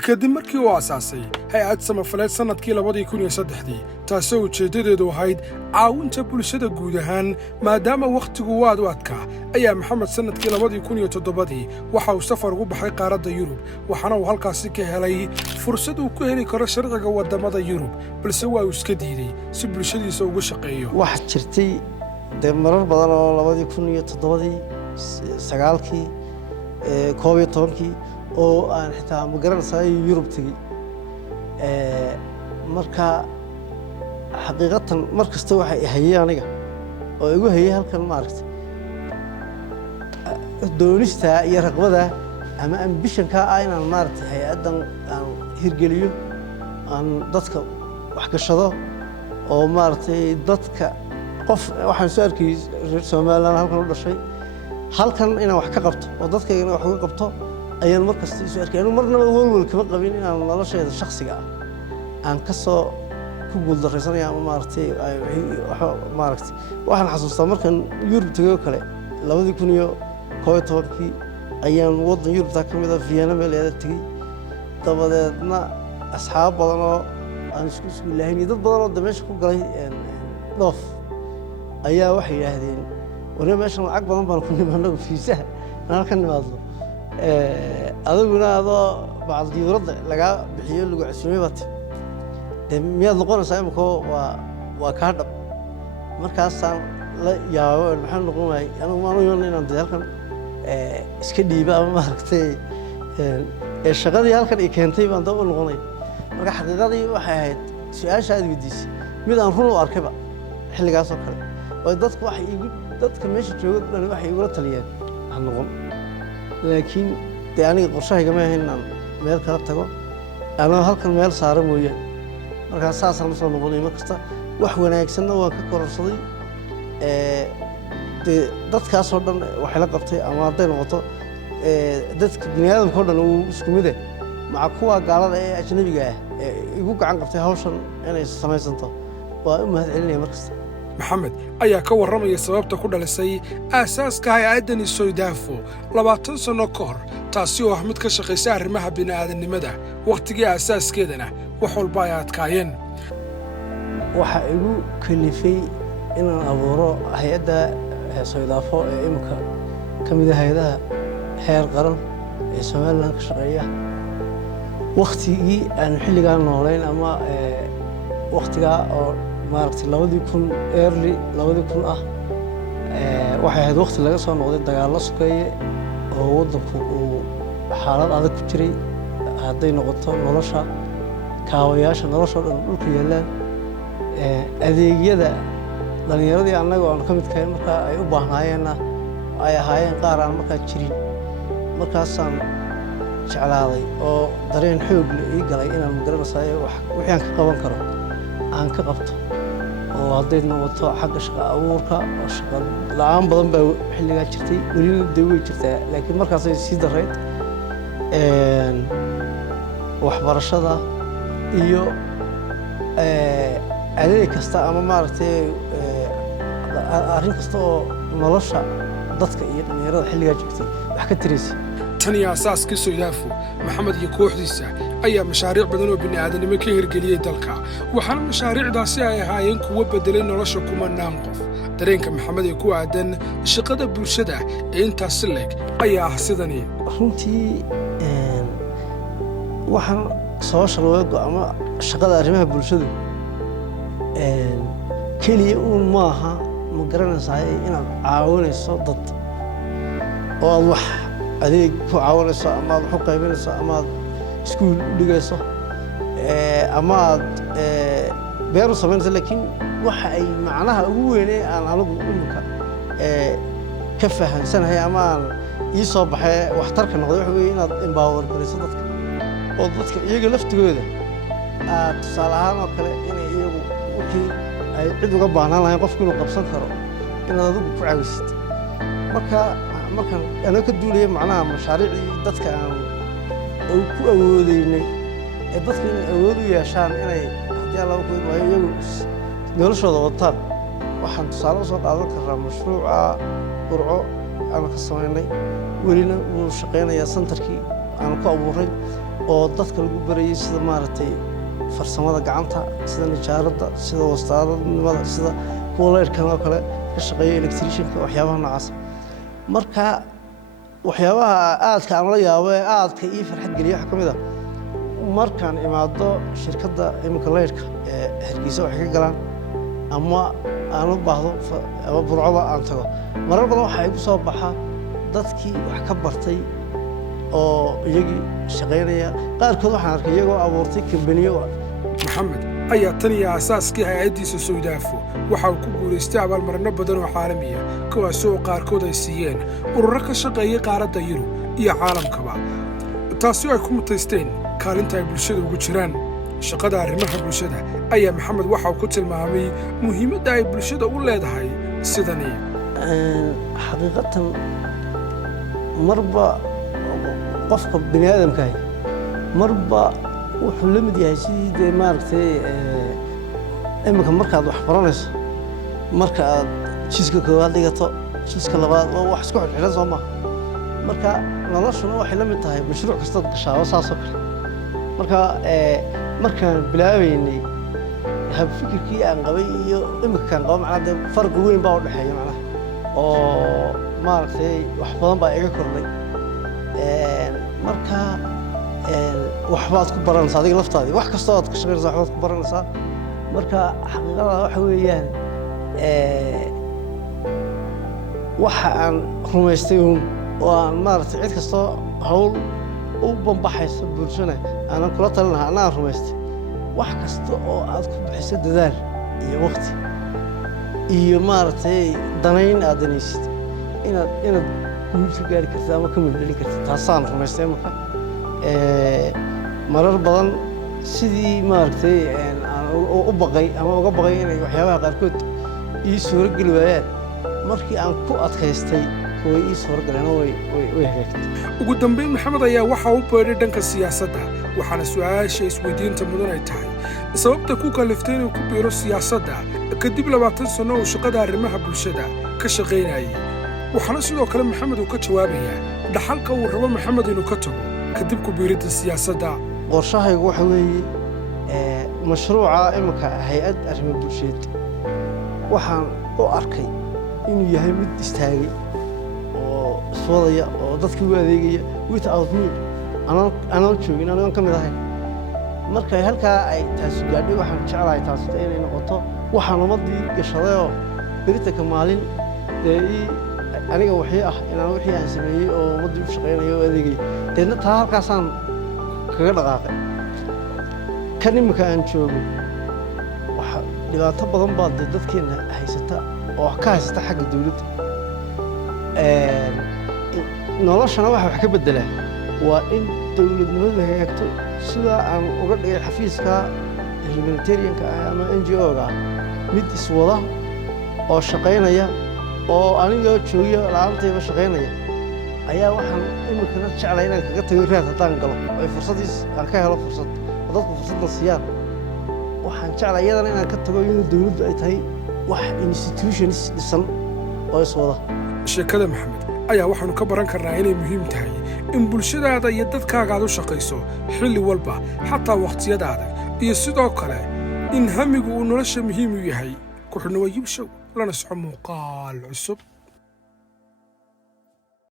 kadib markii uu aasaasay hay-ad samafaleed sannadkii 2003 taasoo ujeeddadeedu ahayd caawinta bulshada guud ahaan maadaama wakhtigu aad u adkaa ayaa maxamed sannadkii 2007 waxa uu safar ugu baxay qaaradda Yurub waxaana uu halkaasi ka helay fursad uu ku heli karo sharciga wadamada Yurub balse waa uu iska diiday si bulshadiisa ugu shaqeeyo. waxa jirtay marar badan oo 2007 9kii 11kii oo aan xitaa ma garanaysaa Yurub tagay marka xaqiiqatan markasta waxa ay hayay aniga oo igu hayay halkan ma aragtay doonista iyo raqbada ama ambition-ka inaan maaragtay hay'adan aan hirgeliyo aan dadka wax ka shado oo maaragtay dadka qof waxaan soo arkay reer Soomaaliland halkan u dhashay halkan inaan wax ka qabto oo dadkayna wax uga qabto ayaan markasta soo arkay inuu marnaba walwal kama qabin inaan noloshayda shakhsiga aan ka soo ku guuldareysanaya ama maaragtay waxaan xasuustaa markan Yurub tagay kale 2011kii ayaan wadan Yurub ka mid ah Vienna meel ay tagay dabadeedna asxaab badan oo aan isku ilaahay dad badan oo dameesha ku galay dhoof ayaa waxay yiraahdeen wara meeshan lacag badan baan ku nimaano fiisaha halkan nimaado adaguna adoo bacdi dowladda laga bixiyo lagu cusubay baad miyaad noqonaysaa imiko waa ka dhab markaasaan la yaabo maxaan noqonay anigu ma aanu inaan halkan iska dhiiba ama maaragtay shaqadii halkan ay keentay baan daba noqonay marka xaqiiqadii waxay ahayd su'aasha aad weydiisay mid aan run u arkayba xilligaas oo kale oo dadka meesha jooga waxay igula taliyeen aan noqon laakiin aniga qorshahayga ma ahayn inaan meel kala tago anoo halkan meel saaran mooyaan markaas saasaan soo noqonay markasta wax wanaagsanna waan ka kororsaday dadkaas oo dhan waxay la qabtay ama hadday noqoto dadka bini'aadamka oo dhan uu isku mid ah maca kuwa gaalada ee ajnabiga ah igu gacan qabtay hawshan inay samaysanto waa u mahadcelinaya markasta. maxamed ayaa ka warramaya sababta ku dhalisay aasaaska hay-adani Soydaafo 20 sano ka hor taasi oo ah mid ka shaqeysa arrimaha bini'aadanimada waqtigii aasaaskeedana wax walba ay adkaayeen. waxa igu kalifay inaan abuuro hay'adda Soydaafo ee imika ka mid ah hay'adaha heer qaran ee Soomaaliland ka shaqeeya waqtigii aan xilligan noolayn ama waqtiga oo maaragtay 2000 early 2000 waxay ahayd waqti laga soo noqday dagaal la sukeeye oo wadanku uu xaalad adag ku jiray hadday noqoto nolosha kaawayaasha nolosha dhan dhulka yeelaan adeegyada dhalinyaradii annaga oo ka mid kahay marka ay u baahnaayeenna ay ahaayeen qaar aan markaa jirin markaasaan jeclaaday oo dareen xoog leh ii galay inaan magaranaysaa wixii aan ka qaban karo aan ka qabto oo hadday noqoto xagga shaqo abuurka oo shaqo la'aan badan baa xilligaa jirtay welina dee way jirtaa laakiin markaasay sii darayd waxbarashada iyo adeeg kasta ama maaragtay arrin kasta oo nolosha dadka iyo dhalinyarada xilligaa joogtay wax ka tiraysay. tan iyo aasaaskii Soydaafo maxamed iyo kooxdiisa ayaa mashaariic badan oo bini'aadanimo ka hirgeliyay dalka waxaana mashaariicdaasi ay ahaayeen kuwo bedelay nolosha kumanaan qof. dareenka maxamed ee ku aadan shaqada bulshada ee intaas si leeg ayaa ah sidani. runtii waxaan social work ama shaqada arrimaha bulshadu keliya uun maaha ma garanaysaa inaad caawinayso dad oo aad wax adeeg ku caawinayso ama aad wax u qaybinayso ama aad iskuul u dhigayso ama aad beer u samaynayso laakiin waxa ay macnaha ugu weynee aan anigu imika ka fahamsanahay ama aan ii soo baxay waxtarka noqday waxa weeye inaad empower garayso dadka oo dadka iyaga laftigooda aad tusaale ahaan oo kale inay iyagu wixii ay cid uga baahnaan lahayn qofku inuu qabsan karo inaad adigu ku caawisid markaan anoo ka duulaya macnaha mashaariicdii dadka aan ku awoodeynay ee dadka inay awood u yeeshaan inay haddii alla ku waayo iyagu noloshooda wataan waxaan tusaale u soo qaadan karaa mashruuca qurco aan ka samaynay welina wuu shaqaynayaa santarkii aan ku abuuray oo dadka lagu barayay sida maaragtay farsamada gacanta sida nijaaradda sida wastaaradnimada sida kuwa leerkan oo kale ka shaqeeya electricianka waxyaabaha noocaas marka waxyaabaha aadka aan la yaabo ee aadka ii farxad geliya waxa ka mid ah markaan imaado shirkadda iminka leerka ee Hargeysa waxay ka galaan ama aan u baahdo ama burcada aan tago marar badan waxa igu soo baxa dadkii wax ka bartay oo iyagii shaqeynaya qaarkood waxaan arkay iyagoo abuurtay kambaniyo maxamed ayaa tan iyo aasaaskii hay'addiisa Soodaafo waxa uu ku guulaystay abaalmarino badan oo caalami ah kuwaasoo qaarkood ay siiyeen ururo ka shaqeeya qaaradda Yurub iyo caalamkaba taasi ay ku mutaysteen kaalinta ay bulshada ugu jiraan shaqada arrimaha bulshada ayaa maxamed waxa uu ku tilmaamay muhiimadda ay bulshada u leedahay sidani xaqiiqatan marba qofka bini'aadamka marba wuxuu la mid yahay sidii maaragtay imika markaad wax baranayso marka aad jiiska koowaad dhigato jiiska labaad oo wax isku xidhan soo maaha marka noloshuna waxay la mid tahay mashruuc kasta oo gashaa saasoo kale marka markaan bilaabaynay hab fikirkii aan qabay iyo imika kan qabo macnaheedu farq weyn baa u dhaxeeya macnaha oo maaragtay wax badan baa iga kordhay marka waxbaad ku baranaysaa adiga laftaadii wax kasta oo aad ka shaqeynaysaa waxbaad ku baranaysaa marka xaqiiqada waxa weeyaan waxa aan rumaystay oo aan maaragtay cid kastoo hawl u banbaxaysa bulshana aanan kula talin lahaa anaan rumaystay wax kasta oo aad ku bixiso dadaal iyo waqti iyo maaragtay danayn aad danaysid inaad guul ka gaari kartid ama ka midhalin kartid taasaan rumaystay marka marar badan sidii maaragtay aan u baqay ama uga baqay inay waxyaabaha qaarkood ii suuro geli waayaan markii aan ku adkaystay way ii suuro galeen oo way hagaagtay ugu dambeyn maxamed ayaa waxa uu beeray dhanka siyaasadda waxaana su'aasha isweydiinta mudan ay tahay sababta ku kaliftay inuu ku biiro siyaasadda kadib 20 sano oo shaqada arrimaha bulshada ka shaqeynayay waxaana sidoo kale maxamed uu ka jawaabayaa dhaxalka uu rabo maxamed inuu ka tago kadib ku biiridda siyaasadda qorshahaygu waxa weeye mashruuca imika hay'ad arrimo bulsheed waxaan u arkay inuu yahay mid istaagay oo iswadaya oo dadkii u adeegaya without me anaan joogin anigoon ka mid ahayn markay halkaa ay taasi gaadhay waxaan jeclahay taasi inay noqoto waxaan ummaddii gashadayoo beritanka maalin aniga wixii ah inaan wixii aan sameeyey oo ummaddii u shaqeynaya oo adeegaya deedna taa halkaasaan kaga dhaqaaqay kan imika aan joogo waxa dhibaato badan baa dee dadkeenna haysata oo ka haysata xagga dawladda noloshana waxa wax ka beddelaa waa in dawladnimadu hagaagto sida aan uga dhigay xafiiska humanitarianka ama NGO-ga mid iswada oo shaqeynaya oo aniga joogiyo la'aantayba shaqeynaya ayaa waxaan imikana jeclay inaan kaga tago raad haddaan galo ay fursadiis aan ka helo fursad oo dadku fursadna siiyaan waxaan jeclay iyadana inaan ka tago iyadoo dawladdu ay tahay wax institutions dhisan oo iswada sheekada maxamed ayaa waxaanu ka baran karnaa inay muhiim tahay in bulshadaada iyo dadkaaga aad u shaqayso xilli walba xataa waqtiyadaada iyo sidoo kale in hamigu uu nolosha muhiim u yahay ku xidhnawa yibshow lana soco muuqaal cusub